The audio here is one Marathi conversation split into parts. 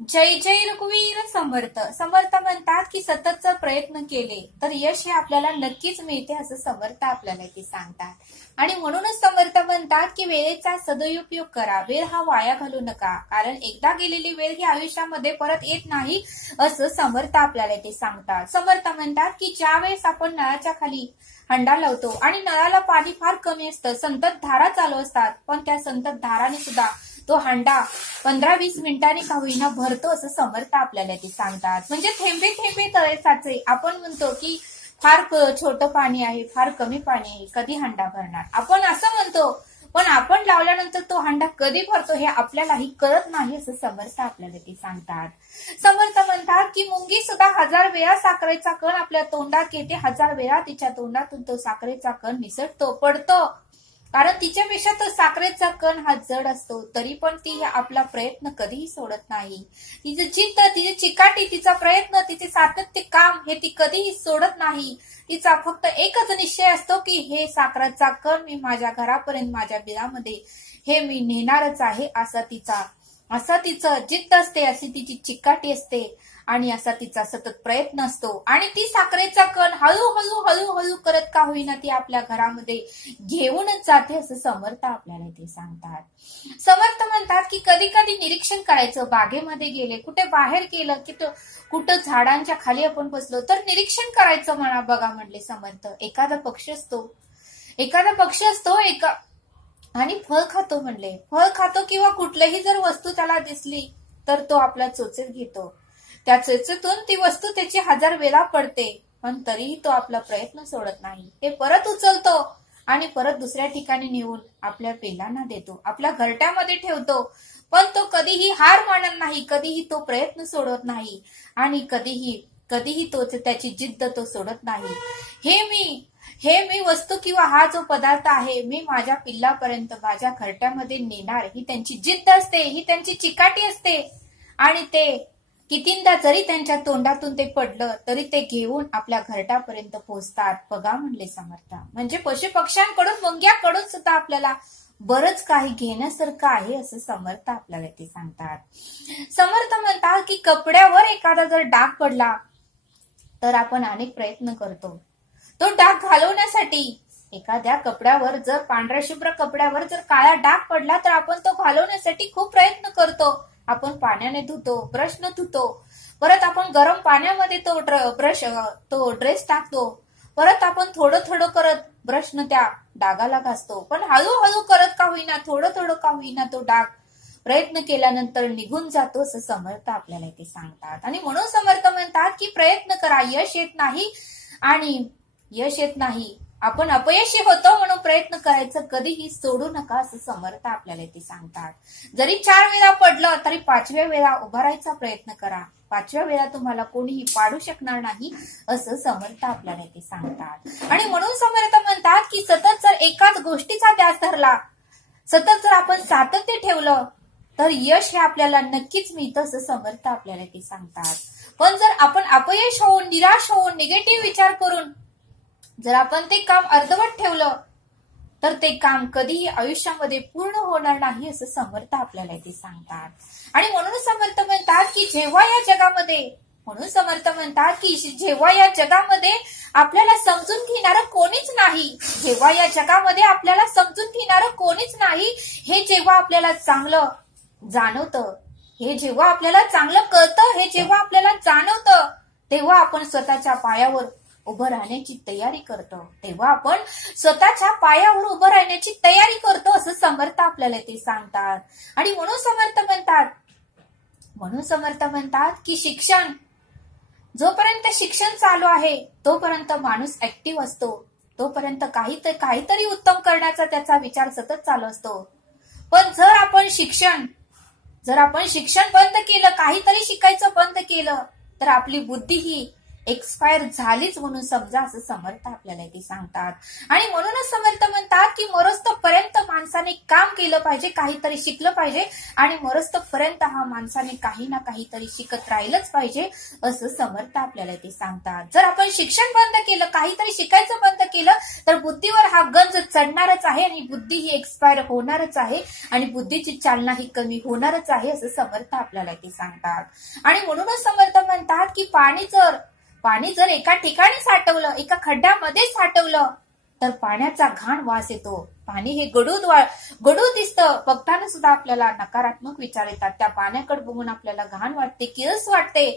जय जय रघुवीर समर्थ. समर्थ म्हणतात की सतत जर प्रयत्न केले तर यश हे आपल्याला नक्कीच मिळते असं समर्थ आपल्याला ते सांगतात. आणि म्हणूनच समर्थ म्हणतात की वेळेचा सदुपयोग करा, वेळ हा वाया घालू नका, कारण एकदा गेलेली वेळ ही आयुष्यामध्ये परत येत नाही असं समर्थ आपल्याला ते सांगतात. समर्थ म्हणतात की ज्या वेळेस आपण नळाच्या खाली हंडा लावतो आणि नळाला पाणी फार कमी असतं, संतत धारा चालू असतात, पण त्या संतत धाराने सुद्धा तो हंडा 15-20 मिनिटांनी का होईना भरतो असं समर्थ आपल्याला ते सांगतात. म्हणजे थेंबे थेंबे तळे साचे. आपण म्हणतो की फार छोटं पाणी आहे, फार कमी पाणी आहे, कधी हंडा भरणार आपण असं म्हणतो, पण आपण लावल्यानंतर तो हंडा कधी भरतो हे आपल्यालाही कळत नाही असं समर्थ आपल्याला ते सांगतात. समर्थ म्हणतात की मुंगी सुद्धा 1000 वेळा साखरेचा कण आपल्या तोंडात येते, 1000 वेळा तिच्या तोंडातून तो साखरेचा कण निसटतो, पडतो, कारण तिच्यापेक्षा तो साखरेचा कण हा जड असतो, तरी पण ती आपला प्रयत्न कधीही सोडत नाही. तिचं जिद्द, तिची चिकाटी, तिचा प्रयत्न, तिचे सातत्य काम हे ती कधीही सोडत नाही. तिचा फक्त एकच निश्चय असतो की हे साखरेचा कण मी माझ्या घरापर्यंत, माझ्या बिळामध्ये हे मी नेणारच आहे, असं तिचं जिद्द असते, अशी तिची चिकाटी असते आणि असा तिचा सतत प्रयत्न असतो. आणि ती साखरेचा कण हळूहळू हळूहळू करत का होईना ती आपल्या घरामध्ये घेऊनच जाते असं समर्थ आपल्याला ते सांगतात. समर्थ म्हणतात की कधी कधी निरीक्षण करायचं, बागेमध्ये गेले, कुठे बाहेर गेलं की कुठं झाडांच्या खाली आपण बसलो तर निरीक्षण करायचं म्हणा. बघा म्हणले समर्थ, एखादा पक्षी असतो आणि फळ खातो म्हणले, फळ खातो किंवा कुठलीही जर वस्तू त्याला दिसली तर तो आपल्या चोचेत घेतो, त्या चोचेतून ती वस्तू त्याची 1000 वेळा पडते, पण तरीही तो आपला प्रयत्न सोडत नाही. ते परत उचलतो आणि परत दुसऱ्या ठिकाणी नेऊन आपल्या पिल्लांना देतो, आपल्या घरट्यामध्ये ठेवतो, पण तो कधीही हार मानत नाही, कधीही तो प्रयत्न सोडत नाही आणि कधीही तो त्याची जिद्द तो सोडत नाही. हे मी वस्तू किंवा हा जो पदार्थ आहे मी माझ्या पिल्लापर्यंत माझ्या घरट्यामध्ये नेणार, ही त्यांची जिद्द असते, ही त्यांची चिकाटी असते. आणि ते कितींदा जरी त्यांच्या तोंडातून ते पडलं तरी ते घेऊन आपल्या घरट्यापर्यंत पोहोचतात. बघा म्हणले समर्थ, म्हणजे पशु पक्ष्यांकडून, मुंग्याकडून सुद्धा आपल्याला बरंच काही घेण्यासारखं आहे असं समर्थ आपल्याला ते सांगतात. समर्थ म्हणतात की कपड्यावर एखादा जर डाग पडला तर आपण अनेक प्रयत्न करतो तो डाग घालवण्यासाठी. एखाद्या कपड्यावर जर पांढऱ्या शुभ्र कपड्यावर जर काळा डाग पडला तर आपण तो घालवण्यासाठी खूप प्रयत्न करतो. आपण पाण्याने धुतो, ब्रशने धुतो, परत आपण गरम पाण्यामध्ये तो ड्रेस टाकतो, परत आपण थोडं थोडं करत ब्रशने त्या डागाला घासतो, पण हळूहळू करत का होईना, थोडं थोडं का होईना तो डाग प्रयत्न केल्यानंतर निघून जातो असं समर्थ आपल्याला ते सांगतात. आणि म्हणून समर्थ म्हणतात की प्रयत्न करा, यश येत नाही, आपण अपयशी होतो म्हणून प्रयत्न करायचं कधीही सोडू नका असं समर्थ आपल्याला ते सांगतात. जरी 4 वेळा पडलं तरी 5व्या वेळा उभारायचा प्रयत्न करा, 5व्या वेळा तुम्हाला कोणीही पाडू शकणार नाही असं समर्थ आपल्याला ते सांगतात. आणि म्हणून समर्थ म्हणतात की सतत जर एकाच गोष्टीचा ध्यास धरला, सतत जर आपण सातत्य ठेवलं तर यश हे आपल्याला नक्कीच मिळतं असं समर्थ आपल्याला ते सांगतात. पण जर आपण अपयश होऊन, निराश होऊन, निगेटिव्ह विचार करून जर आपण ते काम अर्धवट ठेवलं तर ते काम कधीही आयुष्यामध्ये पूर्ण होणार नाही असं समर्थ आपल्याला ते सांगतात. आणि म्हणून समर्थ म्हणतात की जेव्हा या जगामध्ये आपल्याला समजून घेणारं कोणीच नाही, हे जेव्हा आपल्याला चांगलं जाणवतं, हे जेव्हा आपल्याला चांगलं कळतं, हे जेव्हा आपल्याला जाणवतं, तेव्हा आपण स्वतःच्या पायावर उभं राहण्याची तयारी करतो असं समर्थ आपल्याला ते सांगतात. आणि म्हणून समर्थ म्हणतात की जोपर्यंत शिक्षण चालू आहे तोपर्यंत माणूस ऍक्टिव्ह असतो, तोपर्यंत काहीतरी उत्तम करण्याचा त्याचा विचार सतत चालू असतो. पण जर आपण शिक्षण बंद केलं, काहीतरी शिकायचं बंद केलं तर आपली बुद्धी ही एक्सपायर झालीच म्हणून समजा असं समर्थ आपल्याला इथे सांगतात. आणि म्हणूनच समर्थ म्हणतात की मरोस्तपर्यंत माणसाने काम केलं पाहिजे, काहीतरी शिकलं पाहिजे आणि मरोस्तपर्यंत हा माणसाने काही ना काहीतरी शिकत राहिलंच पाहिजे असं समर्थ आपल्याला इथे सांगतात. जर आपण शिक्षण बंद केलं, काहीतरी शिकायचं बंद केलं तर बुद्धीवर हा गंज चढणारच आहे आणि बुद्धी ही एक्सपायर होणारच आहे आणि बुद्धीची चालना ही कमी होणारच आहे असं समर्थ आपल्याला इथे सांगतात. आणि म्हणूनच समर्थ म्हणतात की पाणी जर एका ठिकाणी साठवलं, एका खड्ड्यामध्ये साठवलं तर पाण्याचा घाण वास येतो. पाणी हे गडू दिसतं, बघताना सुद्धा आपल्याला नकारात्मक विचार येतात. त्या पाण्याकडे बघून आपल्याला घाण वाटते, किळस वाटते.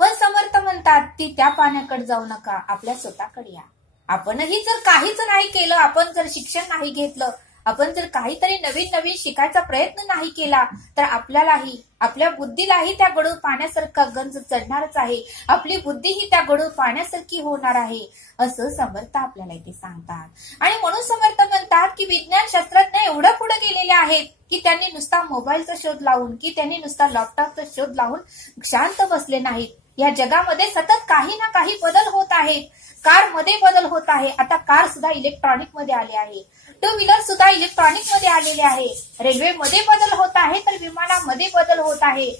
पण समर्थ म्हणतात की त्या पाण्याकडे जाऊ नका, आपल्या स्वतःकडे या. आपणही जर काहीच नाही केलं, आपण जर शिक्षण नाही घेतलं, आपण जर काहीतरी नवीन शिकायचा प्रयत्न नाही केला तर आपल्यालाही, आपल्या बुद्धीलाही त्या गडूळ पाण्यासारखा गंज चढणारच आहे. आपली बुद्धी ही त्या गडूळ पाण्यासारखी होणार आहे असं समर्थ आपल्याला इथे सांगतात. आणि म्हणून समर्थ म्हणतात की विज्ञान शास्त्रज्ञ एवढं पुढे गेलेले आहेत की त्यांनी नुसता मोबाईलचा शोध लावून, की त्यांनी नुसता लॅपटॉपचा शोध लावून शांत बसले नाहीत. या जगामध्ये सतत काही ना काही बदल होत आहेत. कार मध्ये बदल होत आहे. आता कार सुद्धा इलेक्ट्रॉनिक मध्ये आले आहे. टू व्हीलर सुद्धा इलेक्ट्रॉनिक मध्ये आलेले आहे. रेल्वेमध्ये बदल होत आहे तर विमानामध्ये बदल होत आहे.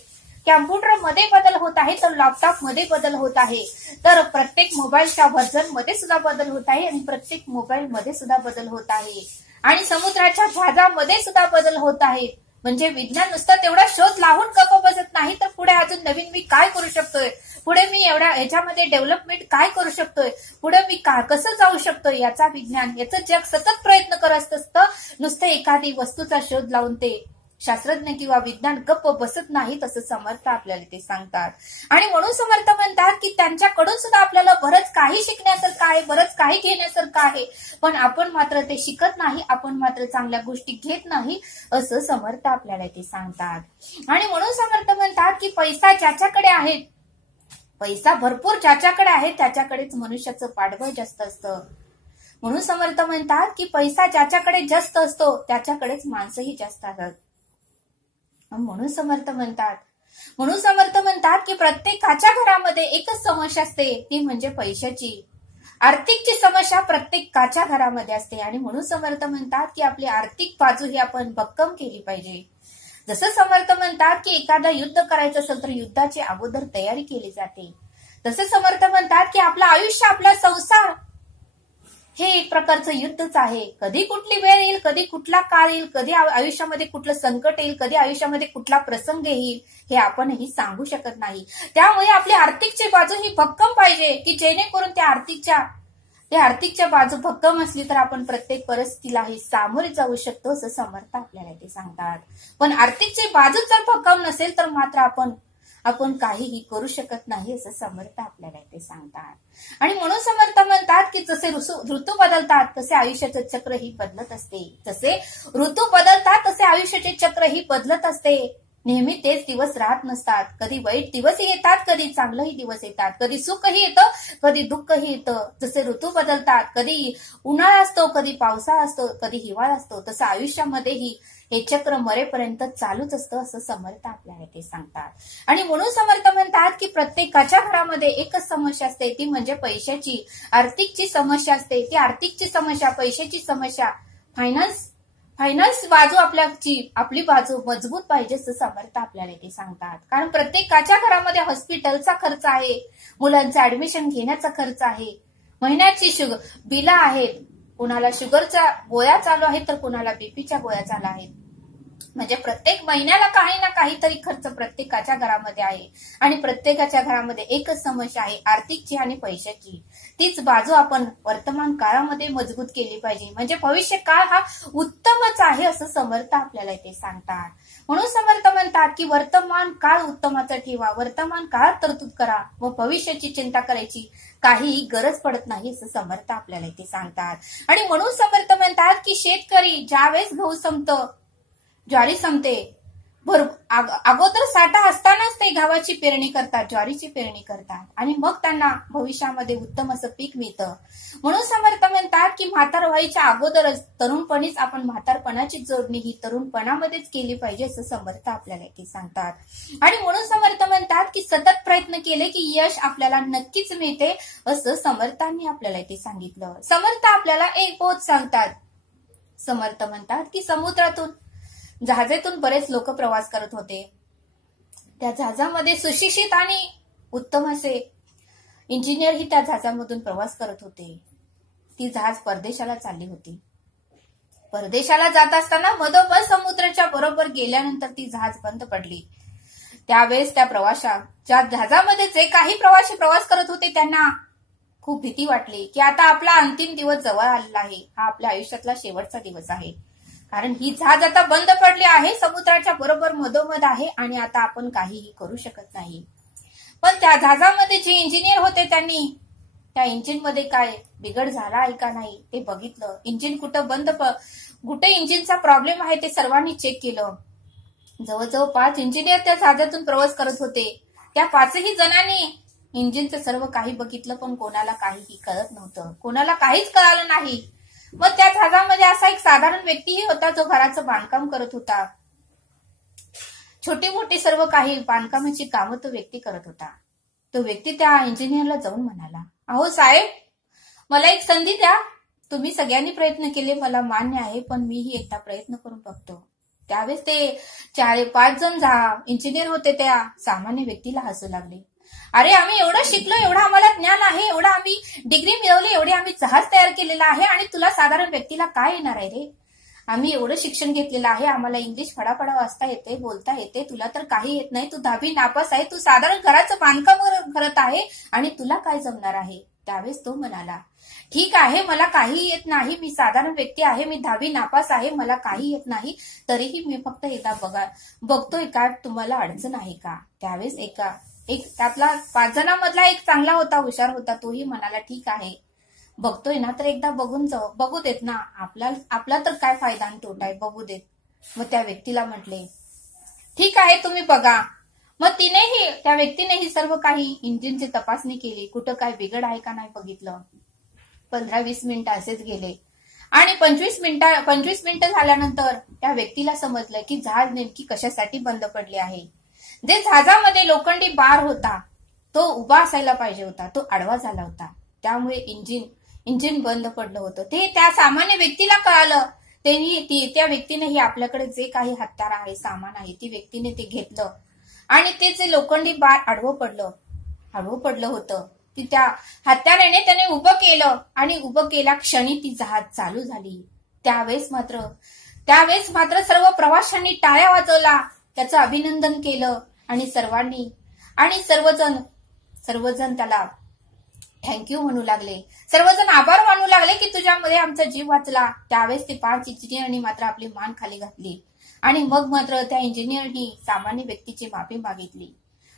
कॅम्प्युटर मध्ये बदल होत आहे तर लॅपटॉप मध्ये बदल होत आहे. तर प्रत्येक मोबाईलच्या व्हर्जन मध्ये सुद्धा बदल होत आहे आणि प्रत्येक मोबाईल मध्ये सुद्धा बदल होत आहे. आणि समुद्राच्या जहाजामध्ये सुद्धा बदल होत आहे. म्हणजे विज्ञान नुसतं तेवढा शोध लावून गप्प बसत नाही तर पुढे अजून नवीन मी काय करू शकतोय, पुढे मी ह्याच्यामध्ये डेव्हलपमेंट काय करू शकतोय, पुढे मी कसं जाऊ शकतोय, याचा विज्ञान, याचं जग सतत प्रयत्न करत असतं. नुसतं एखादी वस्तूचा शोध लावून ते शास्त्रज्ञ किंवा विज्ञान गप्प बसत नाही असं समर्थ आपल्याला ते सांगतात. आणि म्हणून समर्थ म्हणतात की त्यांच्याकडून सुद्धा आपल्याला बरंच काही शिकण्यासारखं आहे, बरंच काही घेण्यासारखं आहे. पण आपण मात्र ते शिकत नाही, आपण मात्र चांगल्या गोष्टी घेत नाही असं समर्थ आपल्याला ते सांगतात. आणि म्हणून समर्थ म्हणतात की पैसा ज्याच्याकडे आहे, पैसा भरपूर ज्याच्याकडे आहे त्याच्याकडेच मनुष्याचं पाठबळ जास्त असतं. म्हणून समर्थ म्हणतात की पैसा ज्याच्याकडे जास्त असतो त्याच्याकडेच माणसंही जास्त असतात. म्हणून समर्थ म्हणतात की प्रत्येकाच्या घरामध्ये एकच समस्या असते, ती म्हणजे पैशाची. आर्थिकची समस्या प्रत्येकाच्या घरामध्ये असते. आणि म्हणून समर्थ म्हणतात की आपली आर्थिक बाजू ही आपण भक्कम केली पाहिजे. जसं समर्थ म्हणतात की एखादं युद्ध करायचं असेल तर युद्धाची अगोदर तयारी केली जाते. तसं समर्थ म्हणतात की आपलं आयुष्य, आपला संसार हे एक प्रकारचं युद्धच आहे. कधी कुठली वेळ येईल, कधी कुठला काळ येईल, कधी आयुष्यामध्ये कुठलं संकट येईल, कधी आयुष्यामध्ये कुठला प्रसंग येईल हे आपणही सांगू शकत नाही. त्यामुळे आपली आर्थिकची बाजू ही भक्कम पाहिजे की जेणेकरून त्या आर्थिकच्या बाजू भक्कम असली तर आपण प्रत्येक परिस्थितीलाही सामोरे जाऊ शकतो असं समर्थ आपल्याला ते सांगतात. पण आर्थिकची बाजू जर भक्कम नसेल तर मात्र आपण काहीही करू शकत नाही असं समर्थ आपल्याला ते सांगतात. आणि म्हणून समर्थ म्हणतात की जसे ऋतू बदलतात तसे आयुष्याचे चक्र ही बदलत असते. जसे ऋतू बदलतात तसे आयुष्याचे चक्र ही बदलत असते. नेहमी तेच दिवस राहत नसतात. कधी वाईट दिवसही येतात, कधी चांगलंही दिवस येतात, कधी सुखही येतं, कधी दुःखही येतं. जसे ऋतू बदलतात, कधी उन्हाळा असतो, कधी पावसाळा असतो, कधी हिवाळा असतो, तसं आयुष्यामध्येही हे चक्र मरेपर्यंत चालूच असतं असं समर्थ आपल्याला ते सांगतात. आणि म्हणून समर्थ म्हणतात की प्रत्येकाच्या घरामध्ये एकच समस्या असते, ती म्हणजे पैशाची. आर्थिकची समस्या असते, ती आर्थिकची समस्या, पैशाची समस्या. फायनान्स बाजू आपली बाजू मजबूत पाहिजे असं समर्थ आपल्याला ते सांगतात. कारण प्रत्येकाच्या घरामध्ये हॉस्पिटलचा खर्च आहे, मुलांचं ऍडमिशन घेण्याचा खर्च आहे, महिन्याची बिलं आहेत, कुणाला शुगरच्या गोळ्या चालू आहेत तर कुणाला बीपीच्या गोळ्या चालू आहेत. म्हणजे प्रत्येक महिन्याला काही ना काहीतरी खर्च प्रत्येकाच्या घरामध्ये आहे. आणि प्रत्येकाच्या घरामध्ये एकच समस्या आहे, आर्थिकची आणि पैशाची. तीच बाजू आपण वर्तमान काळामध्ये मजबूत केली पाहिजे. म्हणजे भविष्य काळ हा उत्तमच आहे असं समर्थ आपल्याला इथे सांगतात. म्हणून समर्थ म्हणतात की वर्तमान काळ उत्तमाचा ठेवा, वर्तमान काळात तरतूद करा व भविष्याची चिंता करायची काहीही गरज पडत नाही असं समर्थ आपल्याला इथे सांगतात. आणि म्हणून समर्थ म्हणतात की शेतकरी ज्यावेळेस गहू संपतं, ज्वारी संपते, अगोदर साठा असतानाच ते गव्हाची पेरणी करतात, ज्वारीची पेरणी करतात आणि मग त्यांना भविष्यामध्ये उत्तम असं पीक मिळतं. म्हणून समर्थ म्हणतात की म्हातार व्हायच्या अगोदरच तरुणपणीच आपण म्हातारपणाची जोडणी ही तरुणपणामध्येच केली पाहिजे असं समर्थ आपल्याला इथे सांगतात. आणि म्हणून समर्थ म्हणतात की सतत प्रयत्न केले की यश आपल्याला नक्कीच मिळते असं समर्थांनी आपल्याला इथे सांगितलं. समर्थ आपल्याला एक बोध सांगतात. समर्थ म्हणतात की समुद्रातून जहाजातून बरेच लोक प्रवास करत होते. त्या जहाजामध्ये सुशिक्षित आणि उत्तम असे इंजिनियर ही त्या जहाजामधून प्रवास करत होते. ती जहाज परदेशाला चालली होती. परदेशाला जात असताना मधोमध समुद्राच्या बरोबर गेल्यानंतर ती जहाज बंद पडली. त्यावेळेस त्या ज्या जहाजामध्ये जे काही प्रवासी प्रवास करत होते त्यांना खूप भीती वाटली की आता आपला अंतिम दिवस जवळ आलेला आहे, हा आपल्या आयुष्यातला शेवटचा दिवस आहे. कारण ही जहाज आता बंद पडली आहे, समुद्राच्या बरोबर मधोमध आहे आणि आता आपण काहीही करू शकत नाही. पण त्या जहाजामध्ये जे इंजिनियर होते त्यांनी त्या इंजिन मध्ये काय बिघड झाला आहे का नाही ते बघितलं. इंजिन कुठे इंजिनचा प्रॉब्लेम आहे ते सर्वांनी चेक केलं. जवळजवळ 5 इंजिनियर त्या जहाजातून प्रवास करत होते. त्या 5ही जणांनी इंजिनचं सर्व काही बघितलं पण कोणाला काहीही कळत नव्हतं, कोणाला काहीच कळालं नाही. मग त्या जहाजामध्ये असा एक साधारण व्यक्तीही होता जो घराचं बांधकाम करत होता. छोटी मोठी सर्व काही बांधकामाची कामं तो व्यक्ती करत होता. तो व्यक्ती त्या इंजिनियरला जाऊन म्हणाला, अहो साहेब, मला एक संधी द्या. तुम्ही सगळ्यांनी प्रयत्न केले, मला मान्य आहे, पण मीही एकदा प्रयत्न करून बघतो. त्यावेळेस ते 4-5 जण इंजिनियर होते त्या सामान्य व्यक्तीला हसू लागले. अरे आम्ही एवढं शिकलो, एवढं आम्हाला ज्ञान आहे, एवढं आम्ही डिग्री मिळवली, एवढे आम्ही जहाज तयार केलेला आहे आणि तुला साधारण व्यक्तीला काय येणार आहे रे? आम्ही एवढं शिक्षण घेतलेलं आहे, आम्हाला इंग्लिश फडाफडा वाचता येते, बोलता येते, तुला तर काही येत नाही, तू 10वी नापास आहे, तू साधारण घराचं बांधकाम करत आहे आणि तुला काय जमणार आहे? त्यावेळेस तो म्हणाला, ठीक आहे, मला काही येत नाही, मी साधारण व्यक्ती आहे, मी 10वी नापास आहे, मला काही येत नाही, तरीही मी फक्त एकदा बघतोय का तुम्हाला अडचण आहे का? त्यावेळेस एक त्यातला 5 जणांमधला एक चांगला होता, हुशार होता, तोही म्हणाला, ठीक आहे, बघतोय ना तर एकदा बघू देत ना, आपला तर काय फायदा आणि तोटा आहे, बघू देत. मग त्या व्यक्तीला म्हटले, ठीक आहे, तुम्ही बघा. मग त्या व्यक्तीनेही सर्व काही इंजिनची तपासणी केली, कुठं काय बिघड आहे का नाही बघितलं. 15-20 मिनिटं असेच गेले आणि 25 मिनिटं झाल्यानंतर त्या व्यक्तीला समजलं की जहाज नेमकी कशासाठी बंद पडले आहे. जे जहाजामध्ये लोखंडी बार होता तो उभा असायला पाहिजे होता, तो आडवा झाला होता, त्यामुळे इंजिन बंद पडलं होतं. ते त्या सामान्य व्यक्तीला कळालं. त्या व्यक्तीनेही आपल्याकडे जे काही हत्यार आहे, सामान आहे, ती व्यक्तीने ते घेतलं आणि ते जे लोखंडी बार आडवं पडलं होतं ती त्या हत्याराने त्याने उभं केलं आणि उभं केल्या क्षणी ती जहाज चालू झाली. त्यावेळेस मात्र सर्व प्रवाशांनी टाळ्या वाजवला, त्याचं अभिनंदन केलं आणि सर्वजण त्याला थँक्यू म्हणू लागले. सर्वजण आभार मानू लागले की तुझ्यामध्ये आमचा जीव वाचला. त्यावेळेस ते 5 इंजिनियरनी मात्र आपली मान खाली घातली आणि मग मात्र त्या इंजिनियरनी सामान्य व्यक्तीची माफी मागितली.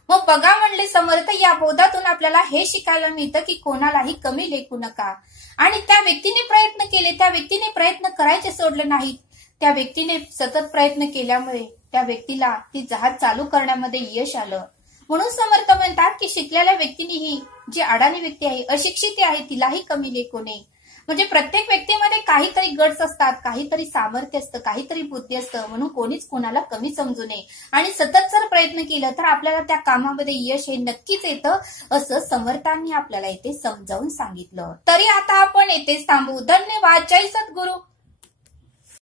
मग बघा म्हणले समर्थ, या बोधातून आपल्याला हे शिकायला मिळतं की कोणालाही कमी लेखू नका. आणि त्या व्यक्तीने प्रयत्न केले, त्या व्यक्तीने प्रयत्न करायचे सोडले नाहीत. त्या व्यक्तीने सतत प्रयत्न केल्यामुळे त्या व्यक्तीला ती जहाज चालू करण्यामध्ये यश आलं. म्हणून समर्थ म्हणतात की शिकलेल्या व्यक्तीनेही जी अडाणी व्यक्ती आहे, अशिक्षित आहे, तिलाही कमी लेखू नये. म्हणजे प्रत्येक व्यक्तीमध्ये काहीतरी गट्स असतात, काहीतरी सामर्थ्य असतं, काहीतरी बुद्धी असतं, म्हणून कोणीच कोणाला कमी समजू नये आणि सतत जर प्रयत्न केला तर आपल्याला त्या कामामध्ये यश हे नक्कीच येतं, असं समर्थांनी आपल्याला इथे समजावून सांगितलं. तरी आता आपण येथेच थांबू. धन्यवाद. जय सद्गुरू.